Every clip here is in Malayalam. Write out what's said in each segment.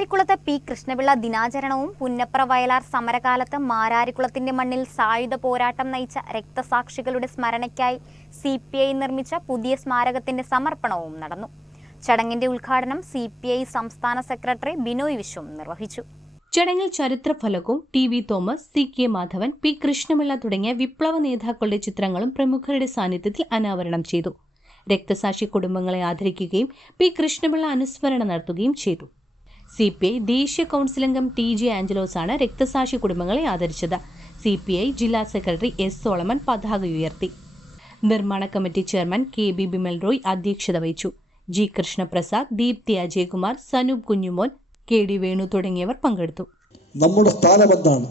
മാരാരിക്കുളത്ത് പി കൃഷ്ണപിള്ള ദിനാചരണവും പുന്നപ്ര വയലാർ സമരകാലത്ത് മാരാരിക്കുളത്തിന്റെ മണ്ണിൽ സായുധ പോരാട്ടം നയിച്ച രക്തസാക്ഷികളുടെ സ്മരണയ്ക്കായി CPI നിർമ്മിച്ച പുതിയ സ്മാരകത്തിന്റെ സമർപ്പണവും നടന്നു. ചടങ്ങിന്റെ ഉദ്ഘാടനം CPI സംസ്ഥാന സെക്രട്ടറി ബിനോയ് വിശ്വം നിർവഹിച്ചു. ചടങ്ങിൽ ചരിത്രഫലകവും TV Thomas, CK Madhavan, P Krishnapillai തുടങ്ങിയ വിപ്ലവ നേതാക്കളുടെ ചിത്രങ്ങളും പ്രമുഖരുടെ സാന്നിധ്യത്തിൽ അനാവരണം ചെയ്തു. രക്തസാക്ഷി കുടുംബങ്ങളെ ആദരിക്കുകയും പി കൃഷ്ണപിള്ള അനുസ്മരണം നടത്തുകയും ചെയ്തു. CPI ദേശീയ കൗൺസിൽ അംഗം TJ ആഞ്ചലോസാണ് രക്തസാക്ഷി കുടുംബങ്ങളെ ആദരിച്ചത്. CPI ജില്ലാ സെക്രട്ടറി S സോളമൻ പതാക ഉയർത്തി. നിർമ്മാണ committee chairman KB Bimal Roy അധ്യക്ഷത വഹിച്ചു. G കൃഷ്ണപ്രസാദ്, ദീപ്തി അജയ്കുമാർ, സനൂപ് കുഞ്ഞുമോൻ, KD വേണു തുടങ്ങിയവർ പങ്കെടുത്തു. നമ്മുടെ സ്ഥാനം എന്താണ്?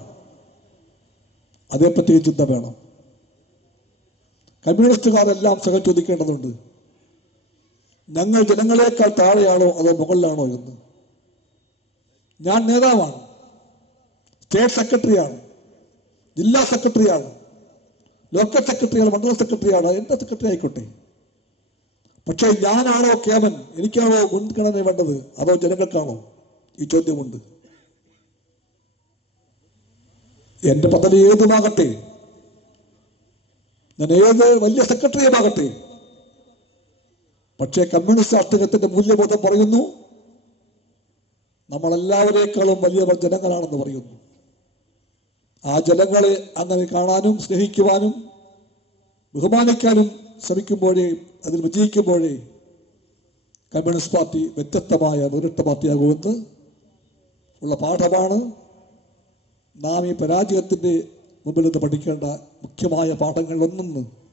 അതേപ്പറ്റി ചിന്ത വേണം. കമ്മ്യൂണിസ്റ്റുകാരെല്ലാം സ്വയം ചോദിക്കേണ്ടതുണ്ട്, ഞങ്ങൾ ജനങ്ങളെക്കാൾ താഴെയാണോ അതോ മുകളിലാണോ എന്ന്. ഞാൻ നേതാവാണ്, സ്റ്റേറ്റ് സെക്രട്ടറിയാണ്, ജില്ലാ സെക്രട്ടറിയാണ്, ലോക്കൽ സെക്രട്ടറിയാണ്, മണ്ഡലം സെക്രട്ടറിയാണ്, എൻ്റെ സെക്രട്ടറി ആയിക്കോട്ടെ. പക്ഷേ ഞാനാണോ കേമൻ? എനിക്കാണോ മുൻഗണന വേണ്ടത് അതോ ജനങ്ങൾക്കാണോ? ഈ ചോദ്യമുണ്ട്. എൻ്റെ പദവി ഏതുമാകട്ടെ, ഞാൻ ഏത് വലിയ സെക്രട്ടറിയുമാകട്ടെ, പക്ഷേ കമ്മ്യൂണിസ്റ്റ് രാഷ്ട്രീയത്തിന്റെ മൂല്യബോധം പറയുന്നു നമ്മളെല്ലാവരേക്കാളും വലിയവർ ജനങ്ങളാണെന്ന് പറയുന്നു. ആ ജനങ്ങളെ അങ്ങനെ കാണാനും സ്നേഹിക്കുവാനും ബഹുമാനിക്കാനും ശ്രമിക്കുമ്പോഴേ, അതിൽ വിജയിക്കുമ്പോഴേ കമ്മ്യൂണിസ്റ്റ് പാർട്ടി വ്യത്യസ്തമായ വേറിട്ട പാർട്ടിയാകുമെന്ന് ഉള്ള പാഠമാണ് നാം ഈ പരാജയത്തിൻ്റെ മുമ്പിൽ നിന്ന് പഠിക്കേണ്ട മുഖ്യമായ പാഠങ്ങളിലൊന്നെന്ന്